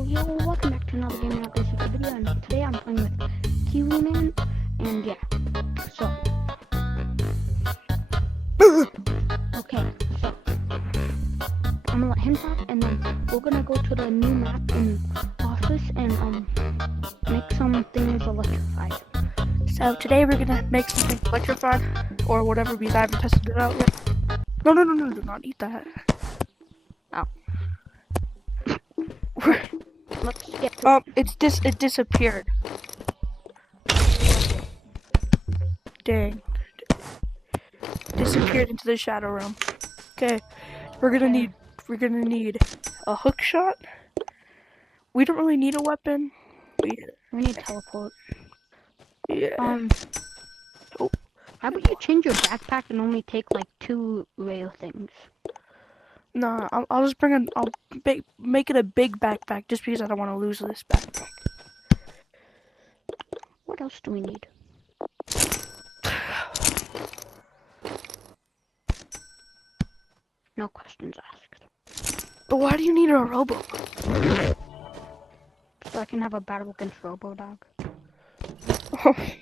So yo, welcome back to another Gaming Out 360 video, and today I'm playing with Kiwi Man, and yeah, so, okay, so, I'm gonna let him talk, and then we're gonna go to the new map in Office, and, make some things electrified. So today we're gonna make something electrified, or whatever, because I haven't tested it out yet. No, do not eat that. Oh. Let's get to It disappeared. Dang. Disappeared into the shadow realm. Okay, we're gonna need a hook shot. We don't really need a weapon. We need teleport. Yeah. Oh. How about you change your backpack and only take like 2 rail things? Nah, I'll just bring I'll make it a big backpack just because I don't want to lose this backpack. What else do we need? No questions asked. But why do you need a robot? So I can have a battle against Robodog. Okay,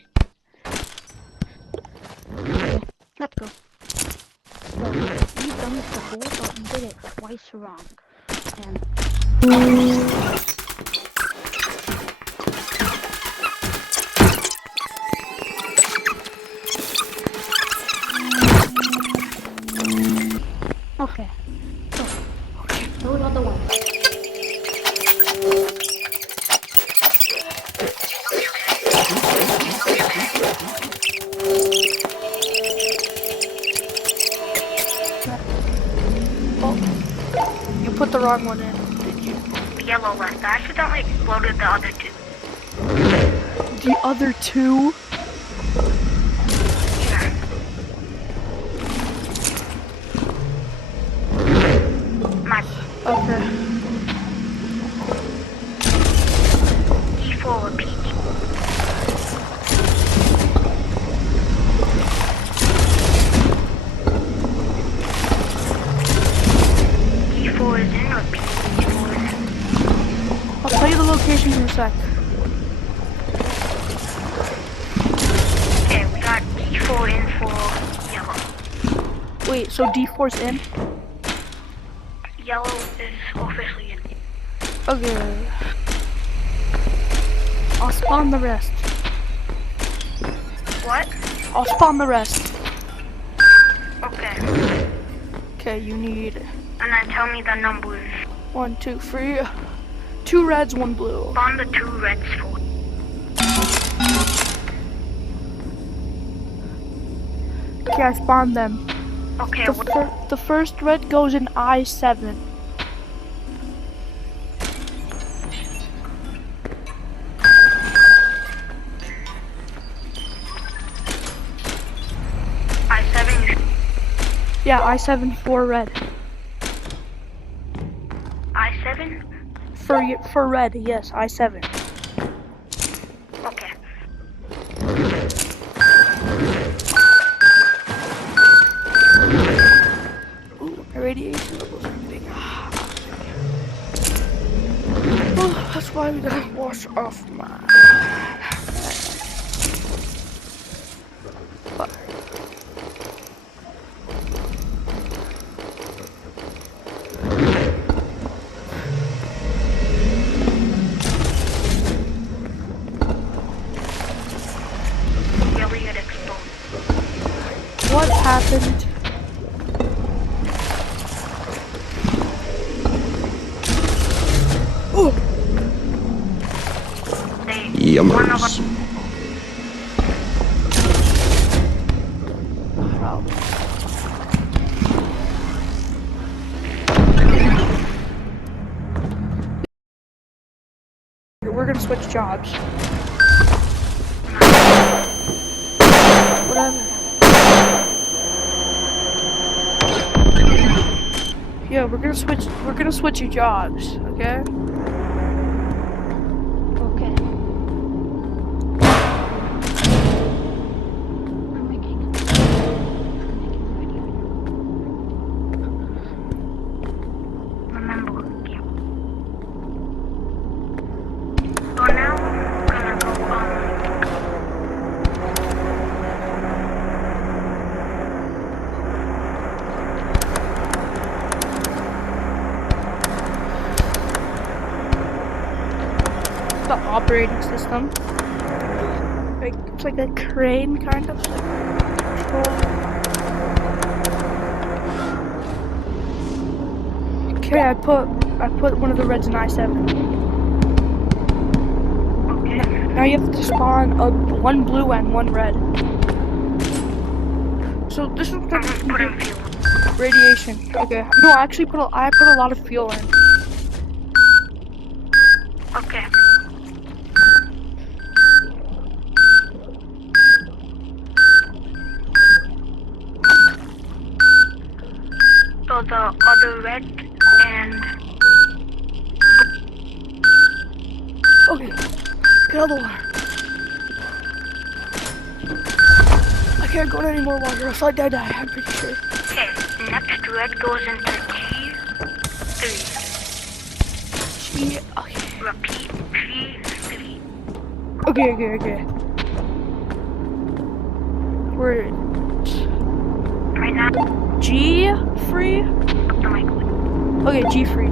Let's go. So, you've done this before, but you did it twice wrong. And... Okay. So, those are the ones. You put the wrong one in, did you? Yellow left. I accidentally exploded the other two. The other two? Yeah. My Okay. D4 repeat. D4 is in repeat. D4 is in. I'll tell you the location in a sec. Okay, we got D4 in for yellow. Wait, so D4's in? Yellow is officially in. Okay. I'll spawn the rest. What? I'll spawn the rest. Okay. Okay, you need And then tell me the numbers. 1, 2, 3. 2 reds, 1 blue. Spawn the 2 reds for. Okay, I spawned them. Okay, The first red goes in I7. I7 is Yeah, I7 for red. I7? For red, yes, I7. Okay. Ooh, my radiation levels are getting Oh, that's why we gotta wash off my... Really it exploded. What happened? Oh! One of us. We're gonna switch jobs. Whatever. Yeah, we're gonna switch your jobs, okay? Okay. I'm making ready. Remember, the operating system. Like it's like a crane kind of like control. Okay, I put one of the reds in I-7. Okay. Now you have to spawn one blue and one red. So this is I'm putting fuel. radiation. Okay. No, I actually I put a lot of fuel in. Okay. So the other red and Okay. Get out of the water. I can't go in any more water. If I die, I'm pretty sure. okay. Next red goes into G3. Okay. Repeat G3. Okay. We're Right now, G free? up the mic. Okay, G free.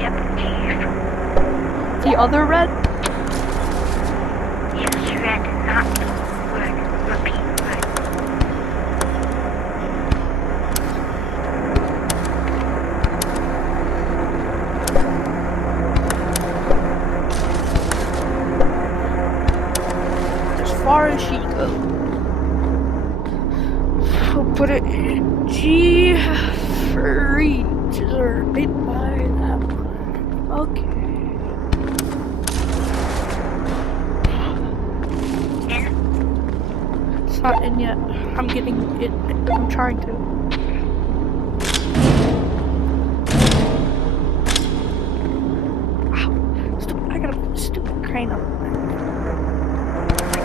Yep, G3. The other red? Yes, red, not red. Repeat red. As far as she goes. We'll put it in G free to right by that one. Okay. In. It's not in yet. I'm getting it. I'm trying to. Ow. Stupid, I got a stupid crane up. I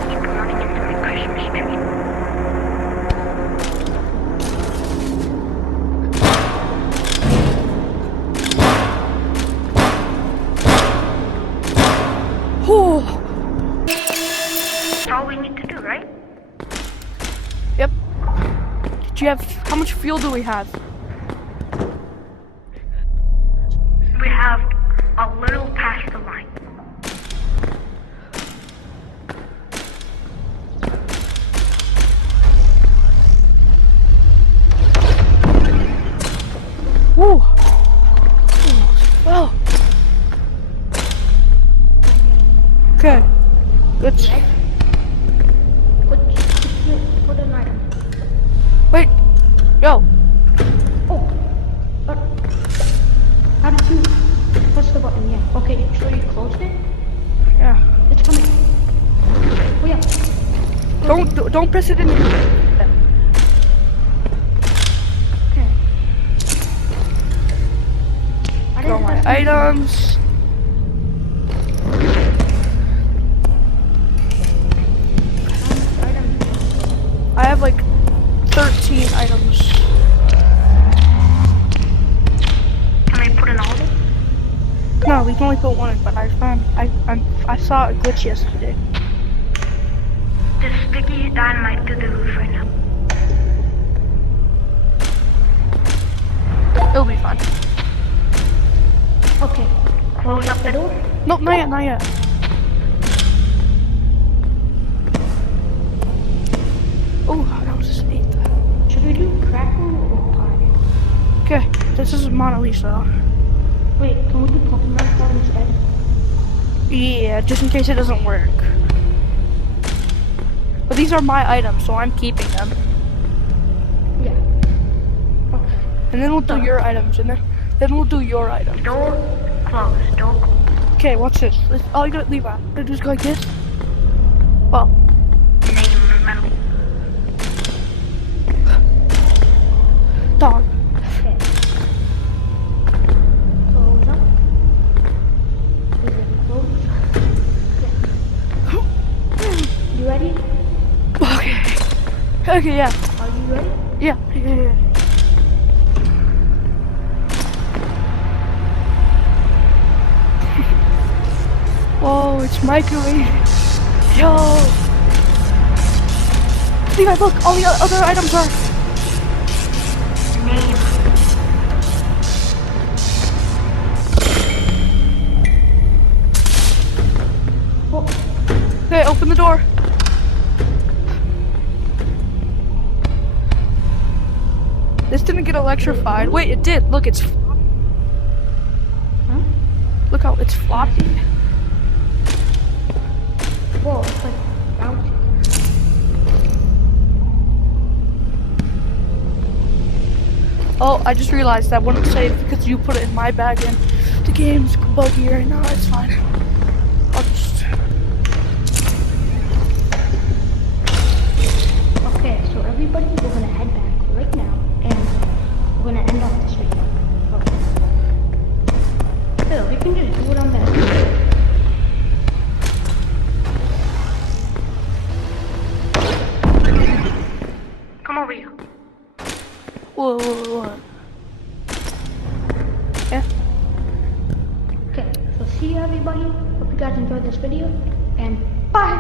keep running into my Christmas tree. Oh. That's all we need to do, right? Yep. Do you have, how much fuel do we have? We have a little past the line. Woo. Oh. Okay. Let's. Put an item. Wait. Yo. Oh. How did you press the button? Yeah. Okay, so you closed it? Yeah. It's coming. Oh yeah. Don't press it in. Okay. I Throw didn't my press items. item. I have like 13 items. Can I put in all of it? No, we can only put one in, but I saw a glitch yesterday. Just sticky dynamite to the roof right now. It'll be fine. Okay. Close up the door. Nope, not yet. Oh, that was just neat. Should we do crackle or pie? Okay, this is Mona Lisa. Wait, can we do Pokemon card instead? Yeah, just in case it doesn't work. But these are my items, so I'm keeping them. Yeah. Okay. And then we'll do your items, and then we'll do your items. Door closed. Door closed. Okay, watch this. All you gotta leave out. Just go like this. Well, Name metal. dog. Okay. Close up. Is it closed? Yeah. You ready? Okay. Okay, yeah. Are you ready? Yeah. Whoa, it's microwave. Yo. Levi, look, all the other items are. Name. electrified. Wait, it did. Look, it's. Huh? Look how it's floppy. Whoa, it's like bouncy. Oh, I just realized that wouldn't save because you put it in my bag and the game's buggy right now. It's fine. I'll just. Okay, so everybody, we're gonna head back right now, and we're gonna end off this video. Okay. Phil, we can just do it on that. Come over here. Whoa. Yeah. Okay, so see you everybody. Hope you guys enjoyed this video, and bye!